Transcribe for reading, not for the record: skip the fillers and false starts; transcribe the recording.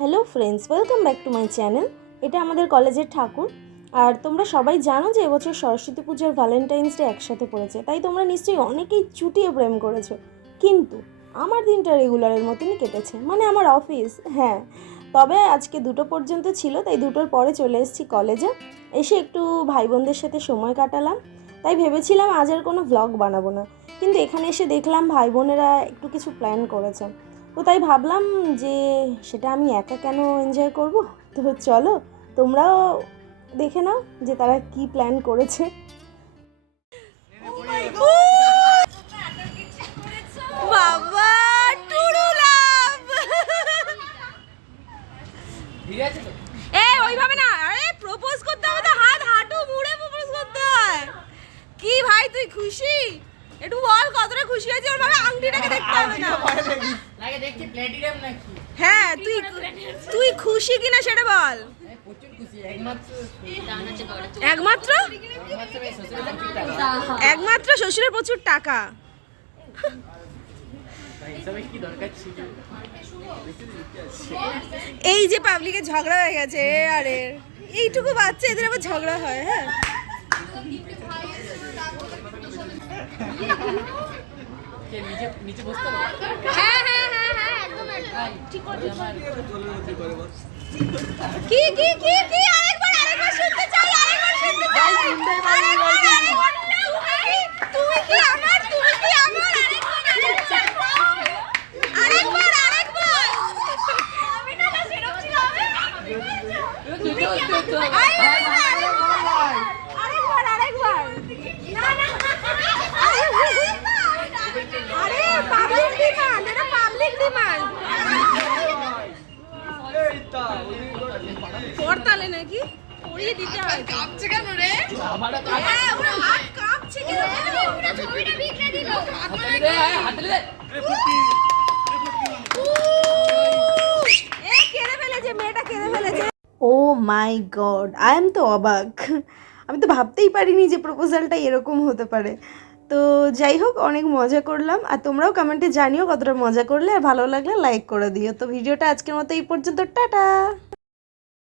Hello friends, welcome back to my channel. এটা আমাদের কলেজের ঠাকুর। আর তোমরা সবাই জানো যে এবছর সরস্বতী পূজার ভ্যালেন্টাইন্স ডে একসাথে পড়েছে, তাই তোমরা নিশ্চয়ই অনেকেই চুটিয়ে প্রেম করেছো। কিন্তু আমার দিনটা রেগুলারের মতনই কেটেছে, মানে আমার অফিস। হ্যাঁ, তবে আজকে 2টো পর্যন্ত ছিল, তাই 2টোর পরে চলে এসেছি কলেজে। এসে একটু ভাই বোনদের সাথে সময় কাটালাম। তাই ভেবেছিলাম আজ আর কোনো ভ্লগ বানাবো না, কিন্তু এখানে এসে দেখলাম ভাই বোনেরা একটু কিছু প্ল্যান করেছে। তো তাই ভাবলাম যে সেটা আমি একা কেন এনজয় করব। তো চলো তোমরাও দেখে নাও যে তারা কি প্ল্যান করেছে। বাবা টুরুলাভ ওইভাবে না, আরে প্রপোজ করতে হবে তো হাত হাঁটু মুড়ে প্রপোজ করতে হয়। কি ভাই তুই খুশি? একটু বল কতটা খুশি হয়েছে। ওর ভাবে আংটিটাকে দেখতে হবে না, লাগে দেখছি প্ল্যাটিনাম নাকি? হ্যাঁ তুই খুশি কিনা সেটা বল। প্রচুর খুশি। একমাত্র একমাত্র শ্বশুরের প্রচুর টাকা। কি দরকার ছিল? এই যে পাবলিকের ঝগড়া হয়ে গেছে, আরে এইটুকু বাচ্চা এদের আবার ঝগড়া হয়। হ্যাঁ নিচে বসতে হবে। হ্যাঁ হ্যাঁ হ্যাঁ হ্যাঁ একদম একদম ঠিক করে। কি কি কি কি আরেকবার শুনতে চাই, আরেকবার শুনতে চাই। তুমি কি আমার আরেকবার আমি না সেরকম ছিল। আরেকবার না না আরে পাবলিক ডিমান্ড, এটা পাবলিক ডিমান্ড। পড়তালে নাকি পড়িয়ে দিতে হয়। কাঁপছে কেন রে? হ্যাঁ ওরা হাত কাঁপছে কেন? ওরা ছবিটা বিগড়ে দিল। কেড়ে ফেলেছে, মেয়েটা কেড়ে ফেলেছে। ও মাই গড, আই এম তো অবাক। আমি তো ভাবতেই পারিনি যে প্রপোজালটা এরকম হতে পারে। তো যাই হোক, অনেক মজা করলাম। আর তোমরাও কমেন্টে জানিও কতটা মজা করলে, আর ভালো লাগলে লাইক করে দিও। তো ভিডিওটা আজকের মতো এই পর্যন্ত, টাটা।